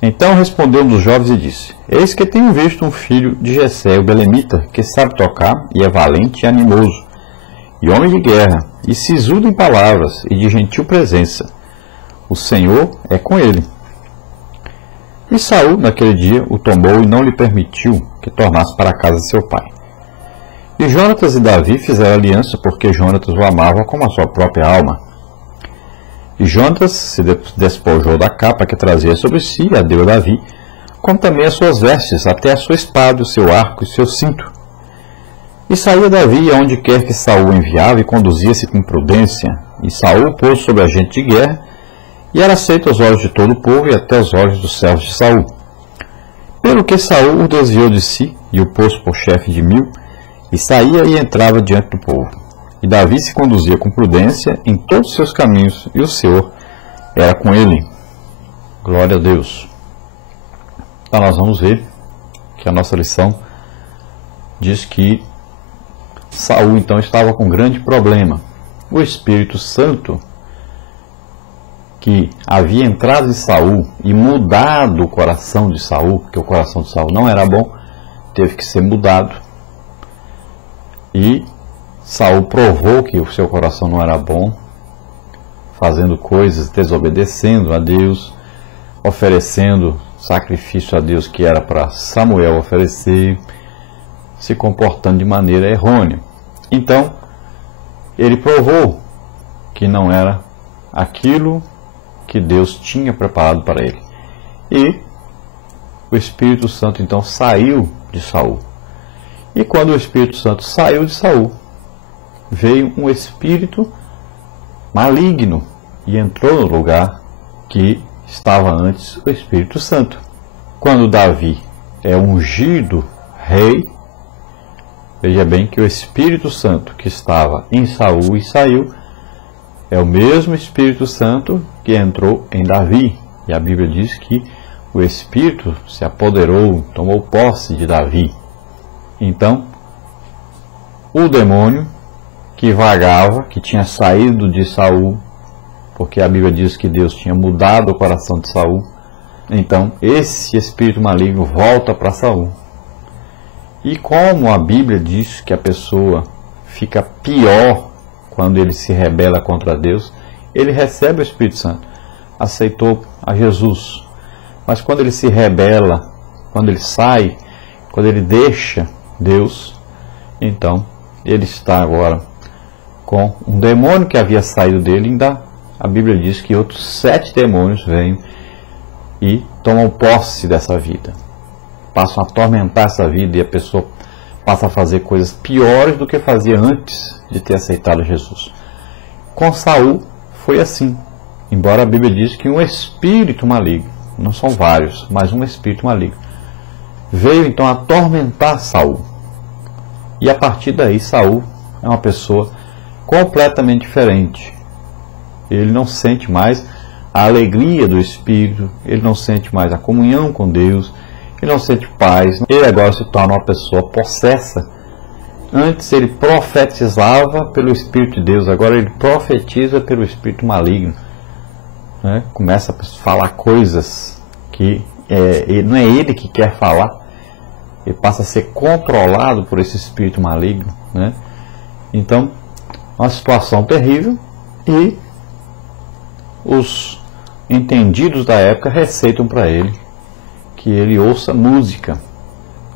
Então respondeu um dos jovens e disse: Eis que tenho visto um filho de Jessé, o belemita, que sabe tocar e é valente e animoso, e homem de guerra, e sisudo em palavras, e de gentil presença. O Senhor é com ele. E Saul, naquele dia, o tomou e não lhe permitiu que tornasse para a casa de seu pai. E Jonatas e Davi fizeram aliança, porque Jonatas o amava como a sua própria alma. E Jonatas se despojou da capa que trazia sobre si, e a deu a Davi, como também as suas vestes, até a sua espada, o seu arco e o seu cinto. E saía Davi aonde quer que Saul enviava, e conduzia-se com prudência. E Saul pôs sobre a gente de guerra, e era aceito aos olhos de todo o povo, e até aos olhos dos servos de Saul. Pelo que Saul o desviou de si, e o pôs por chefe de 1000, e saía e entrava diante do povo. E Davi se conduzia com prudência em todos os seus caminhos, e o Senhor era com ele. Glória a Deus. Então nós vamos ver que a nossa lição diz que Saul então estava com um grande problema. O Espírito Santo, que havia entrado em Saul e mudado o coração de Saul, porque o coração de Saul não era bom, teve que ser mudado. E Saul provou que o seu coração não era bom, fazendo coisas, desobedecendo a Deus, oferecendo sacrifício a Deus que era para Samuel oferecer, se comportando de maneira errônea. Então, ele provou que não era aquilo que Deus tinha preparado para ele. E o Espírito Santo então saiu de Saul. E quando o Espírito Santo saiu de Saul, veio um espírito maligno e entrou no lugar que estava antes o Espírito Santo. Quando Davi é ungido rei, veja bem que o Espírito Santo que estava em Saul e saiu é o mesmo Espírito Santo que entrou em Davi. E a Bíblia diz que o Espírito se apoderou, tomou posse de Davi. Então, o demônio que vagava, que tinha saído de Saul, porque a Bíblia diz que Deus tinha mudado o coração de Saul, então esse espírito maligno volta para Saul. E como a Bíblia diz que a pessoa fica pior quando ele se rebela contra Deus, ele recebe o Espírito Santo, aceitou a Jesus. Mas quando ele se rebela, quando ele sai, quando ele deixa Deus, então ele está agora com um demônio que havia saído dele. Ainda a Bíblia diz que outros 7 demônios vêm e tomam posse dessa vida, passam a atormentar essa vida, e a pessoa passa a fazer coisas piores do que fazia antes de ter aceitado Jesus. Com Saul foi assim, embora a Bíblia diz que um espírito maligno, não são vários, mas um espírito maligno, veio então atormentar Saul. E a partir daí Saul é uma pessoa completamente diferente. Ele não sente mais a alegria do Espírito, ele não sente mais a comunhão com Deus, ele não sente paz. Ele agora se torna uma pessoa possessa. Antes ele profetizava pelo Espírito de Deus, agora ele profetiza pelo Espírito maligno, né? Começa a falar coisas que não é ele que quer falar, ele passa a ser controlado por esse Espírito maligno, né? Então, uma situação terrível, e os entendidos da época receitam para ele que ele ouça música.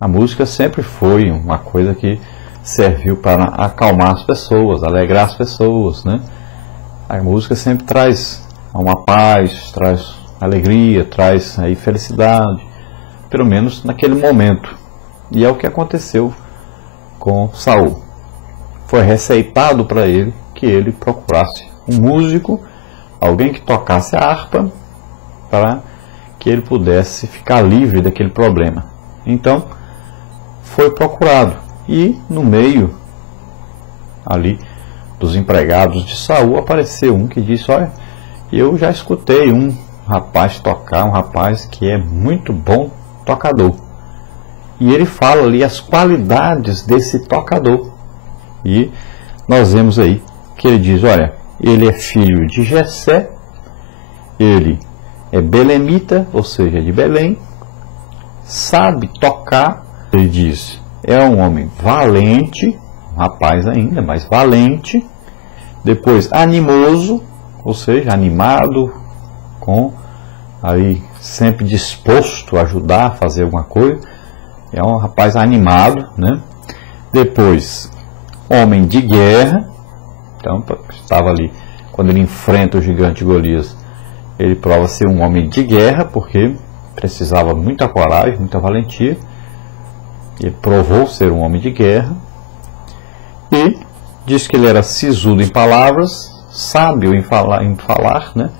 A música sempre foi uma coisa que serviu para acalmar as pessoas, alegrar as pessoas, né? A música sempre traz uma paz, traz alegria, traz aí felicidade, pelo menos naquele momento. E é o que aconteceu com Saul. Foi receitado para ele que ele procurasse um músico, alguém que tocasse a harpa, para que ele pudesse ficar livre daquele problema. Então, foi procurado, e no meio ali dos empregados de Saul apareceu um que disse: olha, eu já escutei um rapaz tocar, um rapaz que é muito bom tocador. E ele fala ali as qualidades desse tocador. E nós vemos aí que ele diz: olha, ele é filho de Jessé, ele é belemita, ou seja, de Belém, sabe tocar, ele diz, é um homem valente, um rapaz ainda, mas valente, depois animoso, ou seja, animado, com aí sempre disposto a ajudar, a fazer alguma coisa, é um rapaz animado, né? Depois, homem de guerra, então estava ali, quando ele enfrenta o gigante Golias, ele prova ser um homem de guerra, porque precisava muita coragem, muita valentia, ele provou ser um homem de guerra, e diz que ele era sisudo em palavras, sábio em falar, né?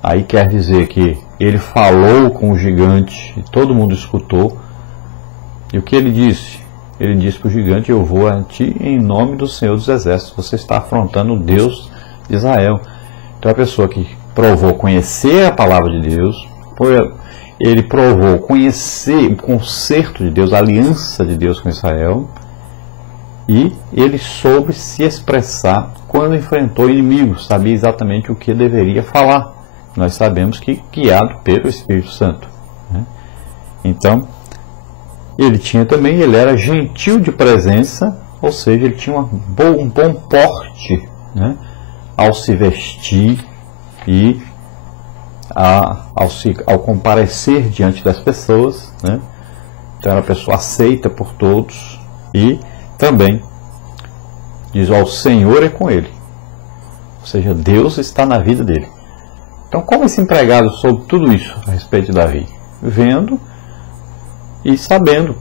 Aí quer dizer que ele falou com o gigante e todo mundo escutou. E o que ele disse? Ele disse para o gigante: eu vou a ti em nome do Senhor dos Exércitos. Você está afrontando o Deus de Israel. Então a pessoa que provou conhecer a palavra de Deus, ele provou conhecer o concerto de Deus, a aliança de Deus com Israel, e ele soube se expressar quando enfrentou inimigos, sabia exatamente o que deveria falar. Nós sabemos que guiado pelo Espírito Santo, né? Então, ele era gentil de presença, ou seja, ele tinha um bom porte, né? Ao se vestir e ao comparecer diante das pessoas, né? Então era uma pessoa aceita por todos, e também diz: ó, o Senhor é com ele, ou seja, Deus está na vida dele. Então, como esse empregado soube tudo isso a respeito de Davi? Vendo e sabendo,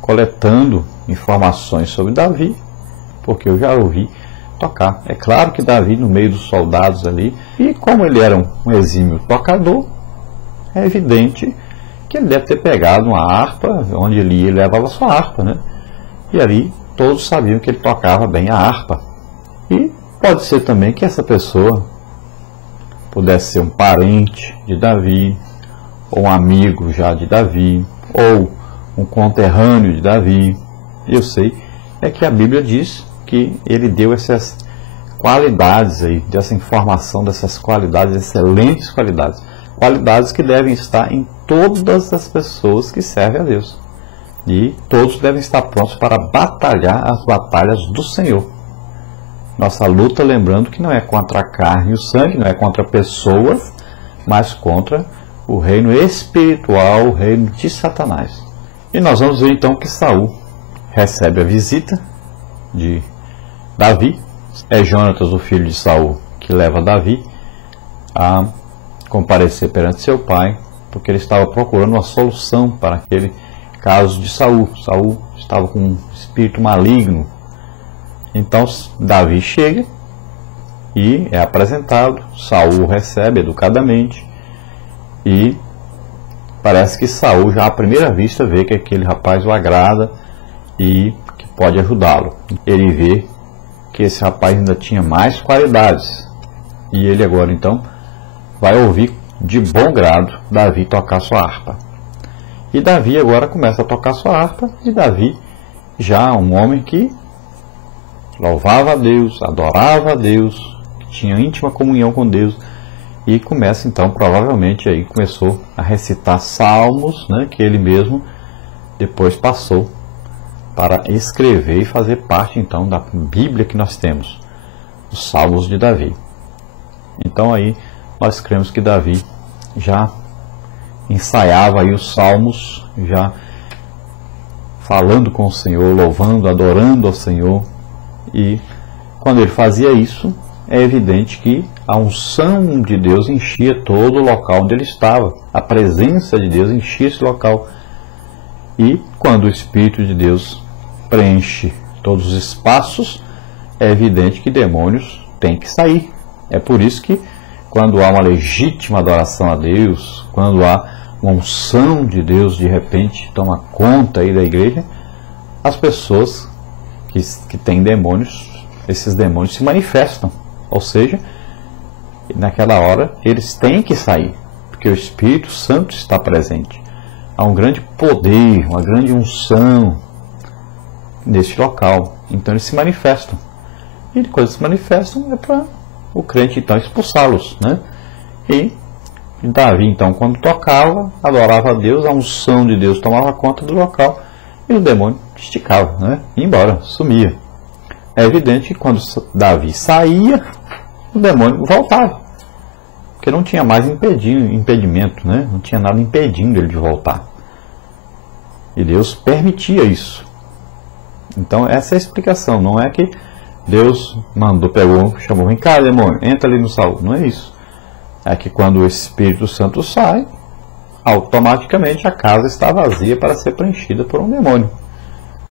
coletando informações sobre Davi, porque eu já ouvi tocar. É claro que Davi, no meio dos soldados ali, e como ele era um exímio tocador, é evidente que ele deve ter pegado uma harpa, onde ele ia, ele levava sua harpa, né? E ali todos sabiam que ele tocava bem a harpa. E pode ser também que essa pessoa pudesse ser um parente de Davi, ou um amigo já de Davi, ou um conterrâneo de Davi. Eu sei é que a Bíblia diz que ele deu essas qualidades aí, dessa informação, dessas qualidades, excelentes qualidades, qualidades que devem estar em todas as pessoas que servem a Deus, e todos devem estar prontos para batalhar as batalhas do Senhor. Nossa luta, lembrando que não é contra a carne e o sangue, não é contra pessoas, mas contra o reino espiritual, o reino de Satanás. E nós vamos ver então que Saul recebe a visita de Davi. É Jonatas, o filho de Saul, que leva Davi a comparecer perante seu pai, porque ele estava procurando uma solução para aquele caso de Saul. Saul estava com um espírito maligno. Então Davi chega e é apresentado, Saul recebe educadamente, e parece que Saul já à primeira vista vê que aquele rapaz o agrada e que pode ajudá-lo. Ele vê que esse rapaz ainda tinha mais qualidades, e ele agora então vai ouvir de bom grado Davi tocar sua harpa. E Davi agora começa a tocar sua harpa, e Davi já um homem que louvava a Deus, adorava a Deus, tinha íntima comunhão com Deus, e começa então, provavelmente aí começou a recitar salmos, né, que ele mesmo depois passou para escrever e fazer parte então da Bíblia que nós temos, os salmos de Davi. Então aí nós cremos que Davi já ensaiava aí os salmos, já falando com o Senhor, louvando, adorando ao Senhor. E quando ele fazia isso, é evidente que a unção de Deus enchia todo o local onde ele estava. A presença de Deus enchia esse local. E quando o Espírito de Deus preenche todos os espaços, é evidente que demônios têm que sair. É por isso que quando há uma legítima adoração a Deus, quando há uma unção de Deus de repente toma conta aí da igreja, as pessoas que têm demônios, esses demônios se manifestam, ou seja, naquela hora eles têm que sair, porque o Espírito Santo está presente. Há um grande poder, uma grande unção neste local, então eles se manifestam, e quando eles se manifestam é para o crente então expulsá-los, né? E E Davi, então, quando tocava, adorava a Deus, a unção de Deus tomava conta do local e o demônio esticava, né? Ia embora, sumia. É evidente que quando Davi saía, o demônio voltava, porque não tinha mais impedimento, né? Não tinha nada impedindo ele de voltar. E Deus permitia isso. Então essa é a explicação, não é que Deus mandou, chamou, vem cá, demônio, entra ali no Saul. Não é isso. É que quando o Espírito Santo sai, automaticamente a casa está vazia para ser preenchida por um demônio.